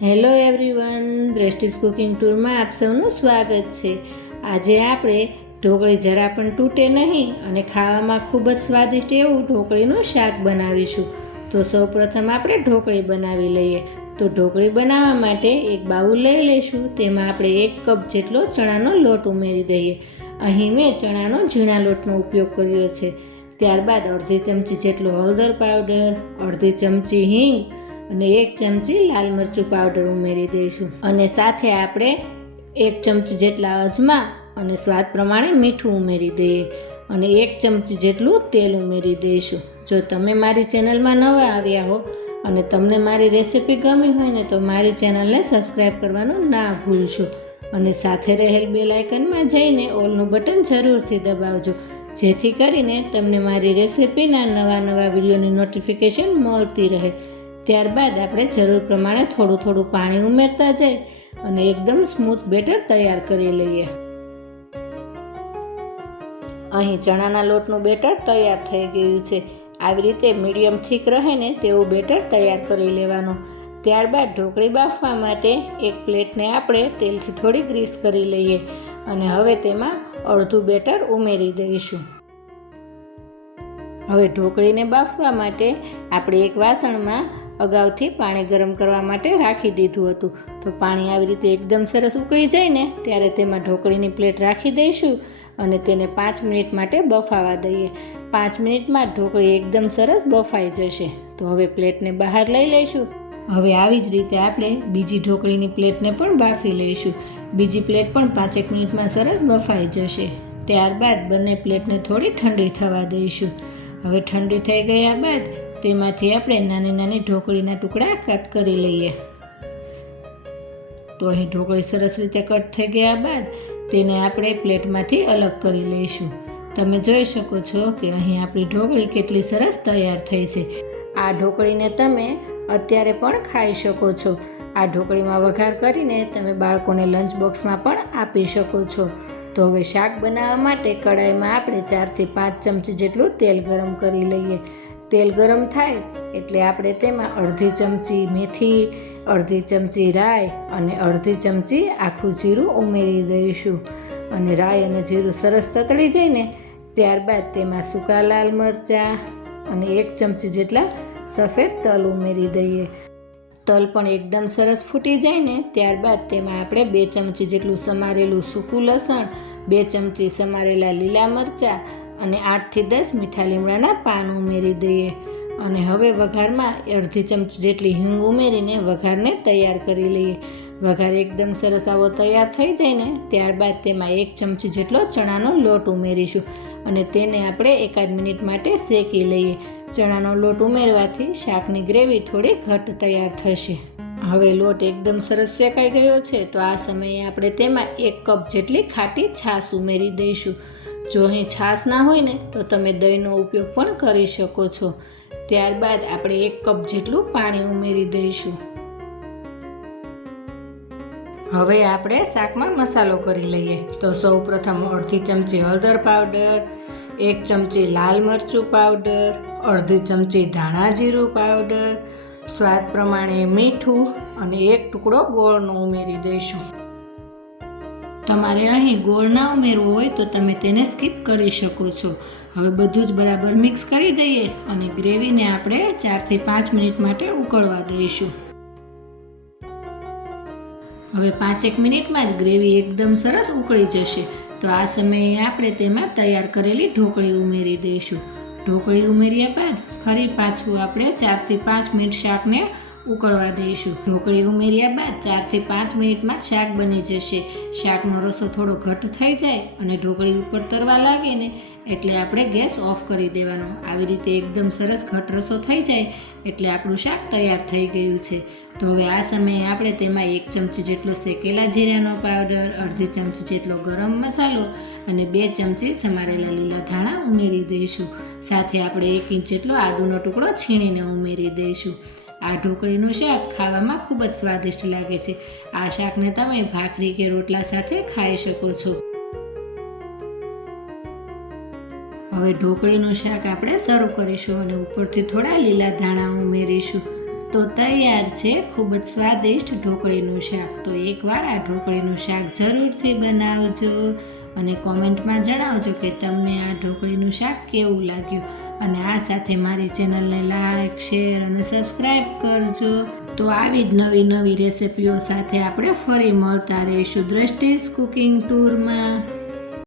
Hello everyone, દ્રષ્ટિસ cooking ટૂરમાં આપ સૌનું સ્વાગત છે. આજે આપણે ઢોકળી જરા પણ તૂટે નહીં અને ખાવામાં ખૂબ જ સ્વાદિષ્ટ એવું ઢોકળીનું શાક બનાવીશું. તો સૌપ્રથમ આપણે ઢોકળી બનાવી લઈએ. તો ઢોકળી બનાવવા માટે એક બાઉલ લઈ લઈશું. તેમાં આપણે 1 કપ જેટલો ચણાનો લોટ ઉમેરી દઈએ. અહીં મેં ચણાનો ઝીણા લોટનો ઉપયોગ કર્યો છે. ત્યારબાદ અડધી ચમચી જેટલો હળદર પાવડર, અડધી ચમચી હિંગ અને 1 ચમચી લાલ મરચું પાવડર ઉમેરી દઈશું. અને સાથે આપણે 1 ચમચી જેટલા અજમા અને સ્વાદ પ્રમાણે મીઠું ઉમેરી દઈએ અને 1 ચમચી જેટલું તેલ ઉમેરી દઈશું. જો તમે મારી ચેનલમાં નવા આવ્યા હો અને તમને મારી રેસિપી ગમી હોય ને તો મારી ચેનલને સબસ્ક્રાઈબ કરવાનું ના ભૂલશો અને સાથે રહેલ બેલ આઇકનમાં જઈને ઓલનું બટન જરૂરથી દબાવજો, જેથી કરીને તમને મારી રેસિપીના નવા વિડીયોની નોટિફિકેશન મળતી રહે. ત્યારબાદ આપણે જરૂર પ્રમાણે થોડું પાણી ઉમેરતા જઈ અને એકદમ સ્મૂથ બેટર તૈયાર કરી લઈએ. અહીં ચણાના લોટનું બેટર તૈયાર થઈ ગયું છે. આવી રીતે મીડિયમ થીક રહે ને તેવું બેટર તૈયાર કરી લેવાનું. ત્યારબાદ ઢોકળી બાફવા માટે એક પ્લેટને આપણે તેલથી થોડી ગ્રીસ કરી લઈએ અને હવે તેમાં અડધું બેટર ઉમેરી દઈશું. હવે ઢોકળીને બાફવા માટે આપણે એક વાસણમાં અગાઉથી પાણી ગરમ કરવા માટે રાખી દીધું હતું. તો પાણી આવી રીતે એકદમ સરસ ઉકળી જાય ને ત્યારે તેમાં ઢોકળીની પ્લેટ રાખી દઈશું અને તેને 5 મિનિટ માટે બફાવા દઈએ. 5 મિનિટમાં ઢોકળી એકદમ સરસ બફાઈ જશે. તો હવે પ્લેટને બહાર લઈ લઈશું. હવે આવી જ રીતે આપણે બીજી ઢોકળીની પ્લેટને પણ બાફી લઈશું. બીજી પ્લેટ પણ 5 મિનિટમાં સરસ બફાઈ જશે. ત્યારબાદ બંને પ્લેટને થોડી ઠંડી થવા દઈશું. હવે ઠંડી થઈ ગયા બાદ તેમાંથી આપણે નાની ઢોકળીના ટુકડા કટ કરી લઈએ. તો અહીં ઢોકળી સરસ રીતે કટ થઈ ગયા બાદ તેને આપણે પ્લેટમાંથી અલગ કરી લઈશું. તમે જોઈ શકો છો કે અહીં આપણી ઢોકળી કેટલી સરસ તૈયાર થઈ છે. આ ઢોકળીને તમે અત્યારે પણ ખાઈ શકો છો. આ ઢોકળીમાં વઘાર કરીને તમે બાળકોને લંચ બોક્સમાં પણ આપી શકો છો. તો હવે શાક બનાવવા માટે કડાઈમાં આપણે 4 થી 5 ચમચી જેટલું તેલ ગરમ કરી લઈએ. તેલ ગરમ થાય એટલે આપણે તેમાં અડધી ચમચી મેથી, અડધી ચમચી રાઈ અને અડધી ચમચી આખું જીરું ઉમેરી દઈશું. અને રાઈ અને જીરું સરસ તતળી જાય ને ત્યારબાદ તેમાં સૂકા લાલ મરચાં અને 1 ચમચી જેટલા સફેદ તલ ઉમેરી દઈએ. તલ પણ એકદમ સરસ ફૂટી જાય ને ત્યારબાદ તેમાં આપણે 2 ચમચી જેટલું સમારેલું સૂકું લસણ, 2 ચમચી સમારેલા લીલા મરચાં અને 8 થી 10 મીઠા લીમડાના પાન ઉમેરી દઈએ. અને હવે વઘારમાં અડધી ચમચી જેટલી હિંગ ઉમેરીને વઘારને તૈયાર કરી લઈએ. વઘાર એકદમ સરસ આવો તૈયાર થઈ જાય ને ત્યારબાદ તેમાં 1 ચમચી જેટલો ચણાનો લોટ ઉમેરીશું અને તેને આપણે 1 મિનિટ માટે શેકી લઈએ. ચણાનો લોટ ઉમેરવાથી શાકની ગ્રેવી થોડી ઘટ્ટ તૈયાર થશે. હવે લોટ એકદમ સરસ શેકાઈ ગયો છે. તો આ સમયે આપણે તેમાં 1 કપ જેટલી ખાટી છાશ ઉમેરી દઈશું. જો અહીં છાશ ના હોય ને તો તમે દહીંનો ઉપયોગ પણ કરી શકો છો. ત્યારબાદ આપણે 1 કપ જેટલું પાણી ઉમેરી દઈશું. હવે આપણે શાકમાં મસાલો કરી લઈએ. તો સૌપ્રથમ અડધી ચમચી હળદર પાવડર, 1 ચમચી લાલ મરચું પાવડર, અડધી ચમચી ધાણા જીરું પાવડર, સ્વાદ પ્રમાણે મીઠું અને 1 ટુકડો ગોળનો ઉમેરી દઈશું. તમારે અહીં ગોળ ના ઉમેરવું હોય તો તમે તેને સ્કીપ કરી શકો છો. હવે બધું જ બરાબર મિક્સ કરી દઈએ અને ગ્રેવીને આપણે 4 થી 5 મિનિટ માટે ઉકળવા દઈશું. હવે 5 મિનિટમાં જ ગ્રેવી એકદમ સરસ ઉકળી જશે. તો આ સમયે આપણે તેમાં તૈયાર કરેલી ઢોકળી ઉમેરી દઈશું. ઢોકળી ઉમેર્યા બાદ ફરી પાછું આપણે 4 થી 5 મિનિટ શાકને ઉકળવા દઈશું. ઢોકળી ઉમેર્યા બાદ 4 થી 5 મિનિટમાં શાક બની જશે. શાકનો રસો થોડો ઘટ્ટ થઈ જાય અને ઢોકળી ઉપર તરવા લાગે ને એટલે આપણે ગેસ ઓફ કરી દેવાનો. આવી રીતે એકદમ સરસ ઘટ્ટ રસો થઈ જાય એટલે આપણું શાક તૈયાર થઈ ગયું છે. તો હવે આ સમયે આપણે તેમાં 1 ચમચી જેટલો શેકેલા જીરાનો પાવડર, અડધી ચમચી જેટલો ગરમ મસાલો અને 2 ચમચી સમારેલા લીલા ધાણા ઉમેરી દઈશું. સાથે આપણે 1 ઇંચ જેટલો આદુનો ટુકડો છીણીને ઉમેરી દઈશું. આ ઢોકળીનું શાક ખાવામાં ખૂબ જ સ્વાદિષ્ટ લાગે છે. આ શાકને તમે ભાખરી કે રોટલા સાથે ખાઈ શકો છો. હવે ઢોકળીનું શાક આપણે સર્વ કરીશું અને ઉપરથી થોડા લીલા ધાણા ઉમેરીશું. તો તૈયાર છે ખૂબ જ સ્વાદિષ્ટ ઢોકળીનું શાક. તો એકવાર આ ઢોકળીનું શાક જરૂરથી બનાવજો અને કોમેન્ટમાં જણાવજો કે તમને આ ઢોકળીનું શાક કેવું લાગ્યું. અને આ સાથે મારી ચેનલને લાઈક, શેર અને સબસ્ક્રાઈબ કરજો. તો આવી જ નવી નવી રેસિપીઓ સાથે આપણે ફરી મળતા રહીશું દ્રષ્ટિસ કુકિંગ ટૂરમાં.